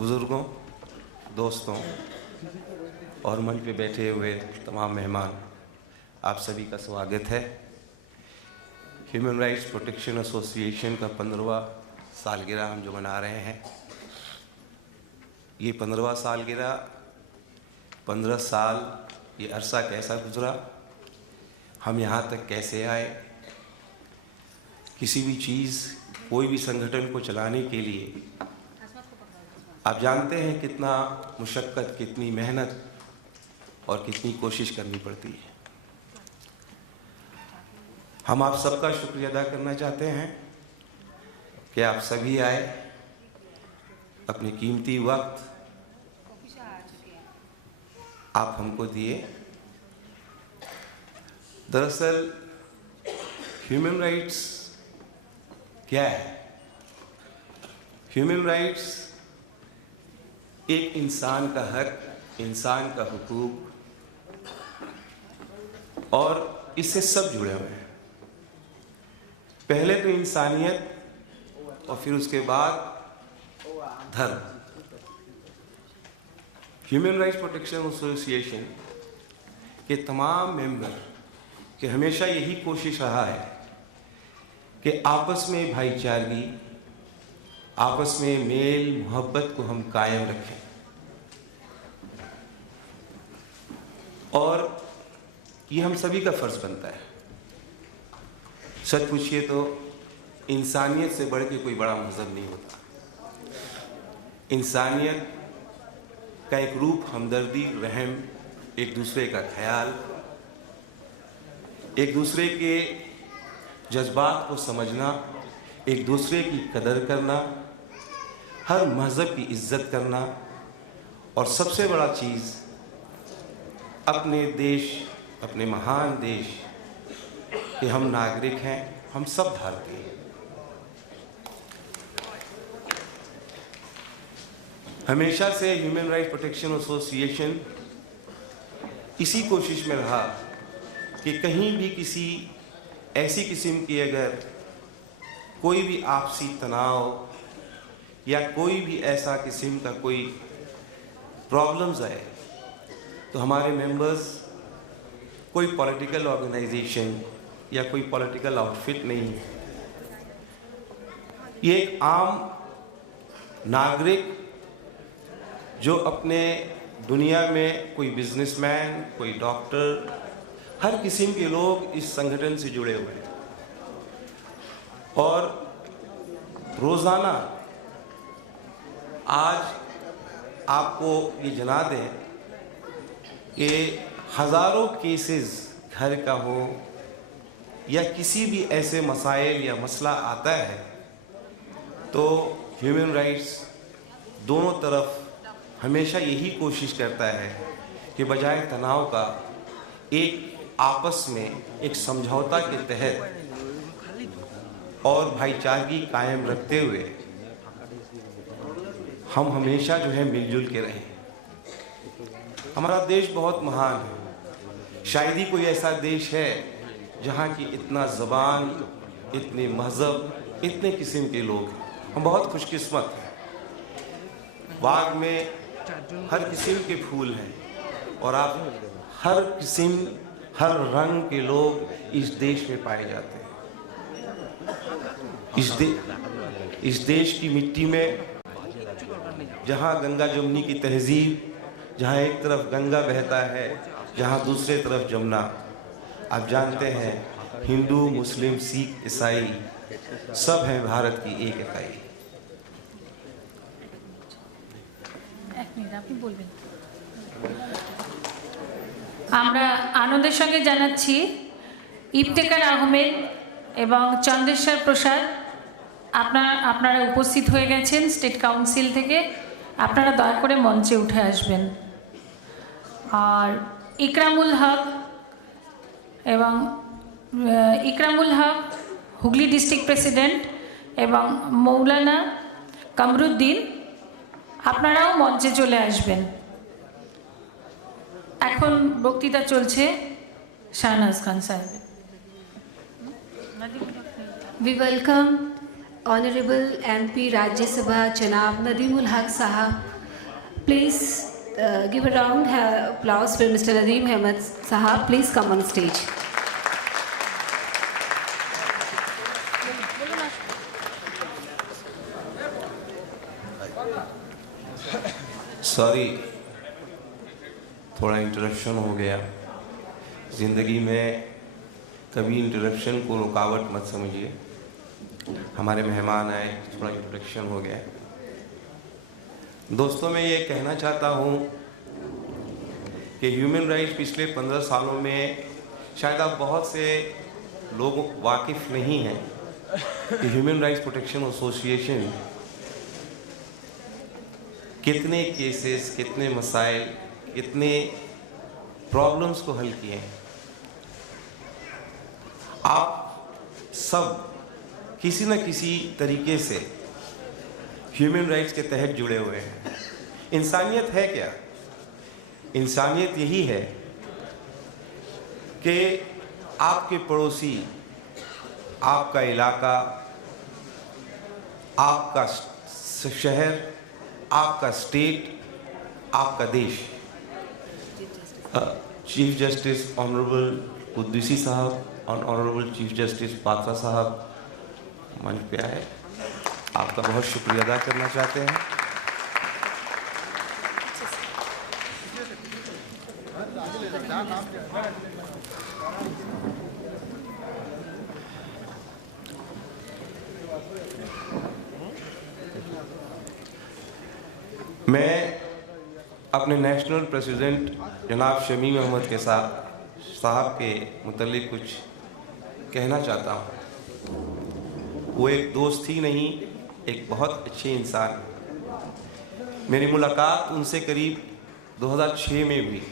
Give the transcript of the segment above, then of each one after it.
बुज़ुर्गों, दोस्तों और मंच पे बैठे हुए तमाम मेहमान, आप सभी का स्वागत है। ह्यूमन राइट्स प्रोटेक्शन एसोसिएशन का 15वां सालगिरह हम जो मना रहे हैं, ये 15वां सालगिरह, 15 साल ये अरसा कैसा गुजरा, हम यहाँ तक कैसे आए। किसी भी चीज़, कोई भी संगठन को चलाने के लिए आप जानते हैं कितना मुशक्क़त, कितनी मेहनत और कितनी कोशिश करनी पड़ती है। हम आप सबका शुक्रिया अदा करना चाहते हैं कि आप सभी आए, अपनी कीमती वक्त आप हमको दिए। दरअसल ह्यूमन राइट्स क्या है? ह्यूमन राइट्स एक इंसान का हक, इंसान का हुकूक, और इससे सब जुड़े हुए हैं। पहले तो इंसानियत और फिर उसके बाद धर्म। ह्यूमन राइट्स प्रोटेक्शन एसोसिएशन के तमाम मेंबर की हमेशा यही कोशिश रहा है कि आपस में भाईचारगी, आपस में मेल मोहब्बत को हम कायम रखें। और ये हम सभी का फ़र्ज़ बनता है। सच पूछिए तो इंसानियत से बढ़ के कोई बड़ा मज़हब नहीं होता। इंसानियत का एक रूप हमदर्दी, रहम, एक दूसरे का ख्याल, एक दूसरे के जज्बात को समझना, एक दूसरे की कदर करना, हर मज़हब की इज़्ज़त करना, और सबसे बड़ा चीज़ अपने देश, अपने महान देश के हम नागरिक हैं, हम सब भारतीय हैं। हमेशा से ह्यूमन राइट्स प्रोटेक्शन एसोसिएशन इसी कोशिश में रहा कि कहीं भी किसी ऐसी किस्म की अगर कोई भी आपसी तनाव या कोई भी ऐसा किस्म का कोई प्रॉब्लम्स आए तो हमारे मेंबर्स कोई पॉलिटिकल ऑर्गेनाइजेशन या कोई पॉलिटिकल आउटफिट नहीं, ये एक आम नागरिक जो अपने दुनिया में कोई बिजनेसमैन, कोई डॉक्टर, हर किस्म के लोग इस संगठन से जुड़े हुए हैं। और रोज़ाना आज आपको ये जना दें कि हज़ारों केसेस घर का हो या किसी भी ऐसे मसाइल या मसला आता है तो ह्यूमन राइट्स दोनों तरफ हमेशा यही कोशिश करता है कि बजाय तनाव का एक आपस में एक समझौता के तहत और भाईचारगी कायम रखते हुए हम हमेशा जो है मिलजुल के रहें। हमारा देश बहुत महान है। शायद ही कोई ऐसा देश है जहाँ की इतना ज़बान, इतने मज़हब, इतने किस्म के लोग हैं। हम बहुत खुशकिस्मत हैं। बाग में हर किस्म के फूल हैं और आप हर किस्म, हर रंग के लोग इस देश में पाए जाते हैं। इस देश की मिट्टी में जहाँ गंगा जमुनी की तहजीब, जहाँ एक तरफ गंगा बहता है, जहाँ दूसरे तरफ जमुना, आप जानते हैं हिंदू, मुस्लिम, सिख, ईसाई सब हैं भारत की एक इकाई। আমরা আনন্দের সঙ্গে জানাচ্ছি ইফতেখার আহমেদ এবং চন্দ্রেশ্বর প্রসাদ আপনারা উপস্থিত হয়ে গেছেন স্টেট কাউন্সিল থেকে। আপনারা দয়া করে মঞ্চে উঠে আসবেন। আর ইকরামুল হক এবং ইকরামুল হক হুগলি ডিস্ট্রিক্ট প্রেসিডেন্ট এবং মৌলানা কামরুদ্দিন আপনারাও মঞ্চে চলে আসবেন। এখন বক্তৃতা চলছে শাহনাজ খান সাহেব। We welcome Honorable MP Rajya Sabha Janab Nadimul Haq Sahab Please give a round applause for Mr. Nadeem Ahmed Sahab. Please come on stage. Sorry, थोड़ा इंटरप्शन हो गया। ज़िंदगी में कभी इंटरप्शन को रुकावट मत समझिए। हमारे मेहमान आए, थोड़ा इंटरप्शन हो गया। दोस्तों, मैं ये कहना चाहता हूँ कि ह्यूमन राइट्स पिछले 15 सालों में शायद आप बहुत से लोग वाकिफ़ नहीं हैं कि ह्यूमन राइट्स प्रोटेक्शन एसोसिएशन कितने केसेस, कितने मसाइल, कितने प्रॉब्लम्स को हल किए हैं। आप सब किसी न किसी तरीके से ह्यूमन राइट्स के तहत जुड़े हुए हैं। इंसानियत है क्या? इंसानियत यही है कि आपके पड़ोसी, आपका इलाका, आपका शहर, आपका स्टेट, आपका देश। चीफ जस्टिस ऑनरेबल कुद्दुसी साहब और ऑनरेबल चीफ जस्टिस पात्रा साहब मंच पे आए, आपका बहुत शुक्रिया अदा करना चाहते हैं। मैं अपने नेशनल प्रेसिडेंट जनाब शमीम अहमद के साहब के मुतल्लिक कुछ कहना चाहता हूँ। वो एक दोस्त ही नहीं, एक बहुत अच्छे इंसान। मेरी मुलाकात उनसे करीब 2006 में हुई,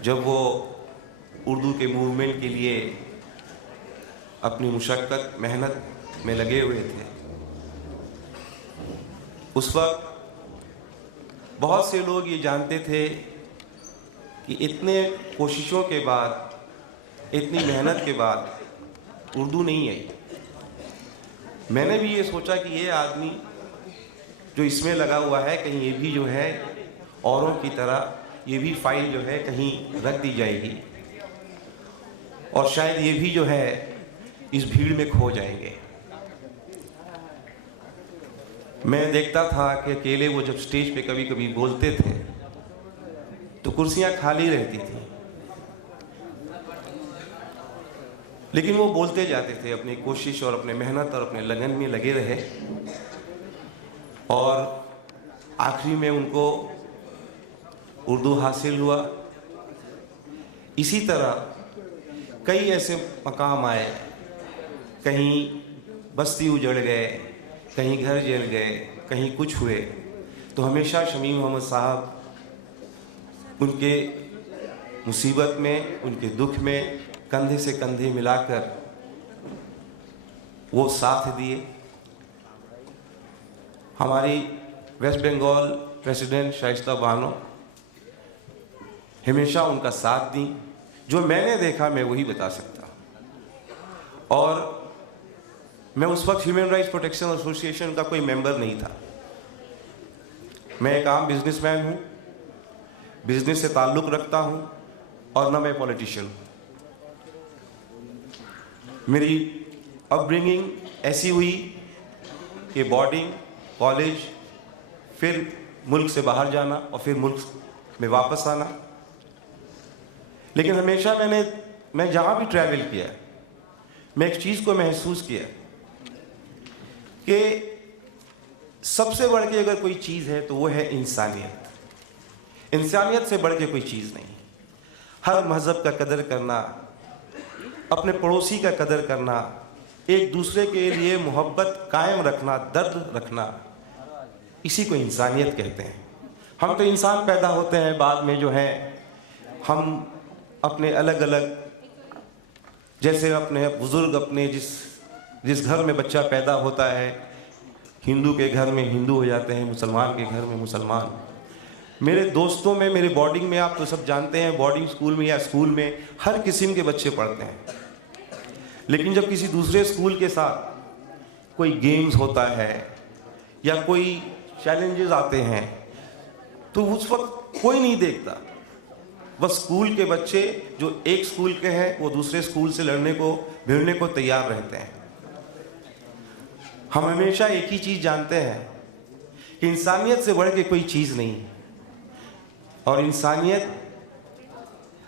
जब वो उर्दू के मूवमेंट के लिए अपनी मुशक्क़त मेहनत में लगे हुए थे। उस वक्त बहुत से लोग ये जानते थे कि इतने कोशिशों के बाद, इतनी मेहनत के बाद उर्दू नहीं आई। मैंने भी ये सोचा कि ये आदमी जो इसमें लगा हुआ है, कहीं ये भी जो है औरों की तरह ये भी फाइल जो है कहीं रख दी जाएगी और शायद ये भी जो है इस भीड़ में खो जाएंगे। मैं देखता था कि अकेले वो जब स्टेज पे कभी कभी बोलते थे तो कुर्सियां खाली रहती थी, लेकिन वो बोलते जाते थे, अपनी कोशिश और अपने मेहनत और अपने लगन में लगे रहे और आखिरी में उनको उर्दू हासिल हुआ। इसी तरह कई ऐसे मकाम आए, कहीं बस्ती उजड़ गए, कहीं घर जल गए, कहीं कुछ हुए, तो हमेशा शमीम अहमद साहब उनके मुसीबत में, उनके दुख में कंधे से कंधे मिलाकर वो साथ दिए। हमारी वेस्ट बंगाल प्रेसिडेंट शाइस्ता बानो हमेशा उनका साथ दी। जो मैंने देखा मैं वही बता सकता हूँ। और मैं उस वक्त ह्यूमन राइट्स प्रोटेक्शन एसोसिएशन का कोई मेंबर नहीं था। मैं एक आम बिजनेसमैन हूँ, बिजनेस से ताल्लुक़ रखता हूँ और न मैं पॉलिटिशियन हूँ। मेरी अपब्रिंगिंग ऐसी हुई कि बोर्डिंग, कॉलेज, फिर मुल्क से बाहर जाना और फिर मुल्क में वापस आना। लेकिन हमेशा मैं जहाँ भी ट्रैवल किया, मैं एक चीज़ को महसूस किया कि सबसे बढ़ के अगर कोई चीज़ है तो वो है इंसानियत। इंसानियत से बढ़ के कोई चीज़ नहीं। हर मज़हब का कदर करना, अपने पड़ोसी का कदर करना, एक दूसरे के लिए मोहब्बत कायम रखना, दर्द रखना, इसी को इंसानियत कहते हैं। हम तो इंसान पैदा होते हैं, बाद में जो है हम अपने अलग अलग, जैसे अपने बुज़ुर्ग अपने जिस घर में बच्चा पैदा होता है, हिंदू के घर में हिंदू हो जाते हैं, मुसलमान के घर में मुसलमान। मेरे दोस्तों में, मेरे बोर्डिंग में, आप तो सब जानते हैं, बोर्डिंग स्कूल में या स्कूल में हर किस्म के बच्चे पढ़ते हैं। लेकिन जब किसी दूसरे स्कूल के साथ कोई गेम्स होता है या कोई चैलेंजेस आते हैं तो उस वक्त कोई नहीं देखता। बस स्कूल के बच्चे जो एक स्कूल के हैं वो दूसरे स्कूल से भिड़ने को तैयार रहते हैं। हम हमेशा एक ही चीज जानते हैं कि इंसानियत से बढ़ के कोई चीज नहीं है, और इंसानियत,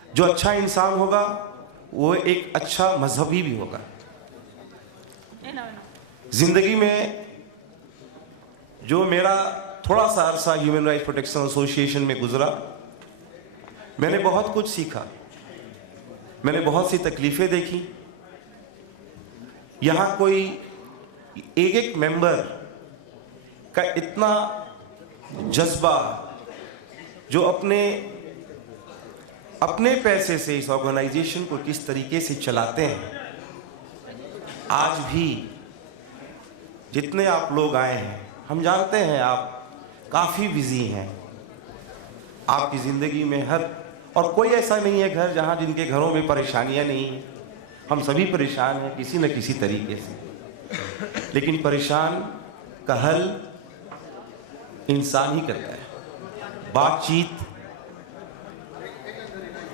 जो अच्छा इंसान होगा वो एक अच्छा मजहबी भी होगा। जिंदगी में जो मेरा थोड़ा सा अरसा ह्यूमन राइट्स प्रोटेक्शन एसोसिएशन में गुजरा, मैंने बहुत कुछ सीखा, मैंने बहुत सी तकलीफें देखी। यहाँ कोई एक मेंबर का इतना जज्बा, जो अपने पैसे से इस ऑर्गेनाइजेशन को किस तरीके से चलाते हैं। आज भी जितने आप लोग आए हैं, हम जानते हैं आप काफ़ी बिजी हैं, आपकी ज़िंदगी में और कोई ऐसा नहीं है घर जहाँ जिनके घरों में परेशानियाँ नहीं हैं। हम सभी परेशान हैं किसी न किसी तरीके से, लेकिन परेशान का हल इंसान ही करता है। बातचीत,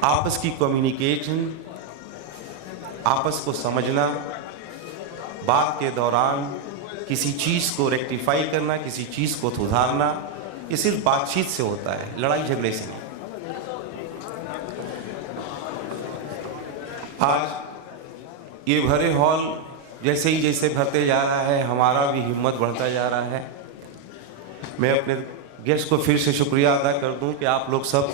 आपस की कम्युनिकेशन, आपस को समझना, बात के दौरान किसी चीज़ को रेक्टिफाई करना, किसी चीज़ को सुधारना, ये सिर्फ बातचीत से होता है, लड़ाई झगड़े से नहीं। आज ये भरे हॉल जैसे भरते जा रहा है, हमारा भी हिम्मत बढ़ता जा रहा है। मैं अपने गेस्ट को फिर से शुक्रिया अदा कर दूं कि आप लोग सब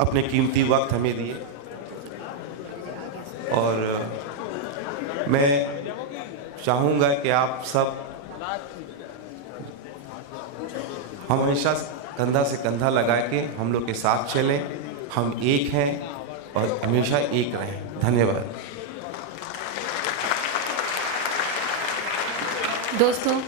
अपने कीमती वक्त हमें दिए, और मैं चाहूँगा कि आप सब हमेशा कंधा से कंधा लगा के हम लोग के साथ चलें। हम एक हैं और हमेशा एक रहें। धन्यवाद दोस्तों।